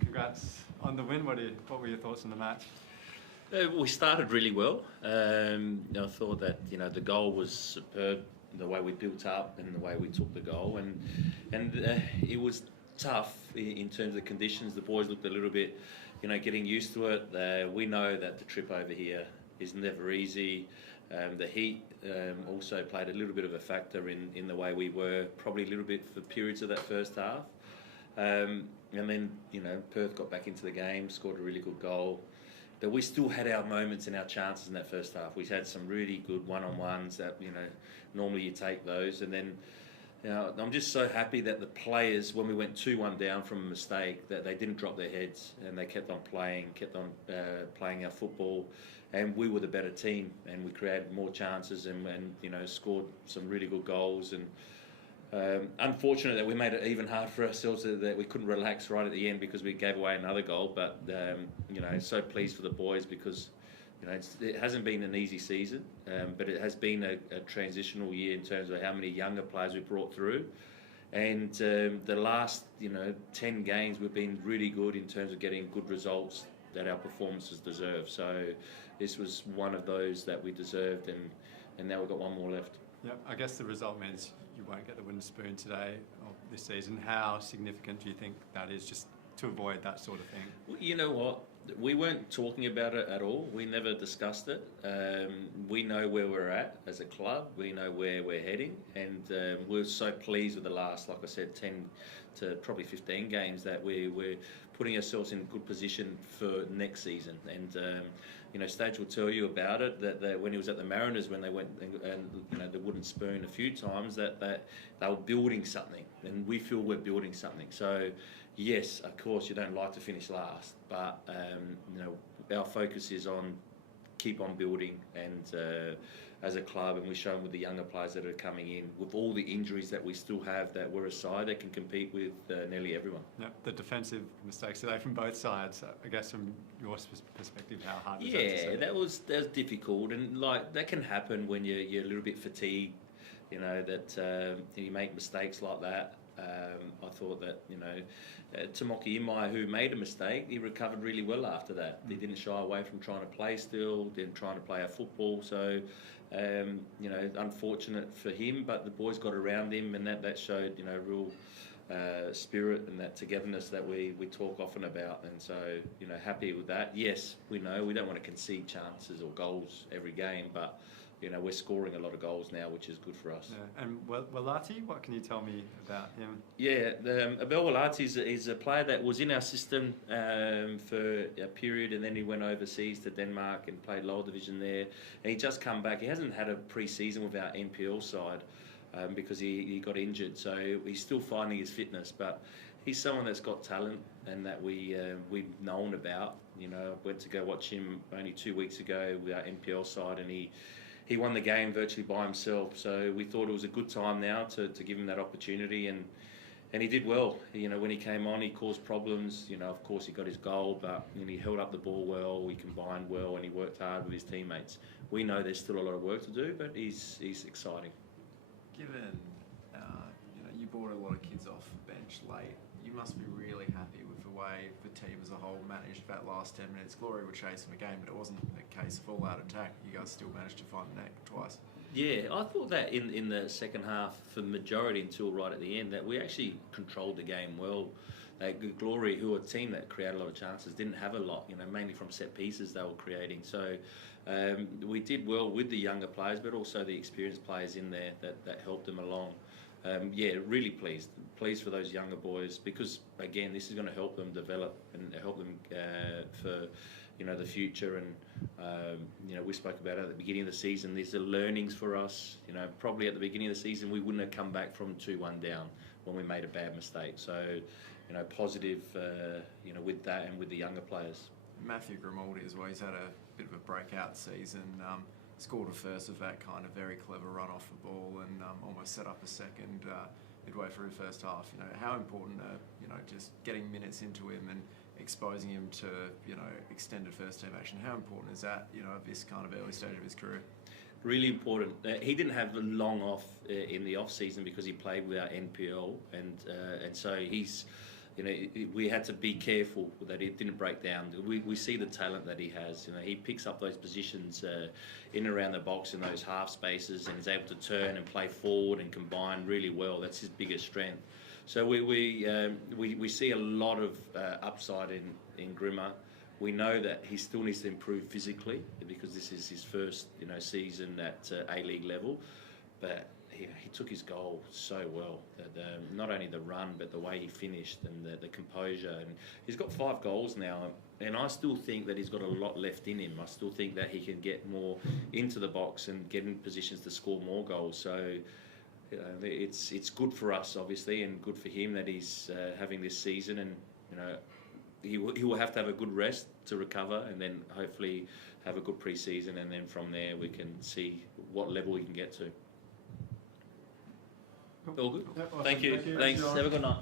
Congrats on the win. What were your thoughts on the match? We started really well. I thought that the goal was superb, the way we built up and the way we took the goal, and it was tough in terms of the conditions. The boys looked a little bit, getting used to it. We know that the trip over here is never easy. The heat also played a little bit of a factor in the way we were, probably a little bit for periods of that first half. And then, Perth got back into the game, scored a really good goal. But we still had our moments and our chances in that first half. We had some really good one-on-ones that, normally you take those. And then, I'm just so happy that the players, when we went 2-1 down from a mistake, that they didn't drop their heads and they kept on playing our football. And we were the better team, and we created more chances and scored some really good goals. And unfortunate that we made it even hard for ourselves, that we couldn't relax right at the end because we gave away another goal. But so pleased for the boys because it hasn't been an easy season, but it has been a transitional year in terms of how many younger players we brought through. And the last 10 games we've been really good in terms of getting good results that our performances deserve. So this was one of those that we deserved, and now we've got one more left. Yeah, I guess the result means you won't get the wooden spoon today or this season. How significant do you think that is, just to avoid that sort of thing? Well, you know what? We weren't talking about it at all. We never discussed it. We know where we're at as a club. We know where we're heading, and we're so pleased with the last, like I said, 10 to probably 15 games that we're putting ourselves in a good position for next season. And Stage will tell you about it, that when he was at the Mariners, when they went and the wooden spoon a few times, that they were building something, and we feel we're building something. So yes, of course you don't like to finish last, but our focus is on keep on building, and as a club, and we've shown with the younger players that are coming in, with all the injuries that we still have, that we're a side that can compete with nearly everyone. Yeah, the defensive mistakes today from both sides. I guess from your perspective, how hard was that to see? Yeah, that was difficult, and that can happen when you're a little bit fatigued. That you make mistakes like that. I thought that Tomoki Imai, who made a mistake, he recovered really well after that. He didn't shy away from trying to play still, didn't trying to play our football. So, unfortunate for him, but the boys got around him, and that showed real spirit and that togetherness that we talk often about. And so, happy with that. Yes, we know we don't want to concede chances or goals every game, but we're scoring a lot of goals now, which is good for us. Yeah. And Walati, what can you tell me about him? Yeah, Abel Walati is a player that was in our system for a period, and then he went overseas to Denmark and played lower division there. And he just come back. He hasn't had a pre-season with our NPL side because he got injured, so he's still finding his fitness. But he's someone that's got talent and that we've known about. I went to go watch him only 2 weeks ago with our NPL side, and he won the game virtually by himself. So we thought it was a good time now to give him that opportunity, and he did well. When he came on, he caused problems. Of course he got his goal, but he held up the ball well, he combined well, and he worked hard with his teammates. We know there's still a lot of work to do, but he's exciting. Given you brought a lot of kids off the bench late, you must be really happy with the way the team as a whole managed that last 10 minutes. Glory were chasing the game, but it wasn't a case of all-out attack. You guys still managed to find the net twice. Yeah, I thought that in the second half, for the majority until right at the end, that we actually controlled the game well. Glory, who are a team that created a lot of chances, didn't have a lot, mainly from set pieces they were creating. So we did well with the younger players, but also the experienced players in there that helped them along. Really pleased for those younger boys, because again, this is going to help them develop and help them for the future. And we spoke about it at the beginning of the season. These are learnings for us. Probably at the beginning of the season we wouldn't have come back from 2-1 down when we made a bad mistake. So positive with that and with the younger players. Matthew Grimaldi as well, he's had a bit of a breakout season. Scored a first of that kind of very clever run off the ball, and almost set up a second midway through the first half. How important just getting minutes into him and exposing him to extended first team action. How important is that at this kind of early stage of his career? Really important. He didn't have long off in the off season because he played with our NPL, and so he's we had to be careful that it didn't break down. We see the talent that he has. He picks up those positions in and around the box in those half spaces, and is able to turn and play forward and combine really well. That's his biggest strength. So we see a lot of upside in Grimmer. We know that he still needs to improve physically because this is his first season at A-League level, but he took his goal so well. Not only the run, but the way he finished and the composure. And he's got 5 goals now, and I still think that he's got a lot left in him. I still think that he can get more into the box and get in positions to score more goals. So it's good for us, obviously, and good for him that he's having this season. And he will have to have a good rest to recover, and then hopefully have a good pre-season, and then from there we can see what level he can get to. All good. Yep, awesome. Thank you. Thank you. Thanks. John. Have a good night.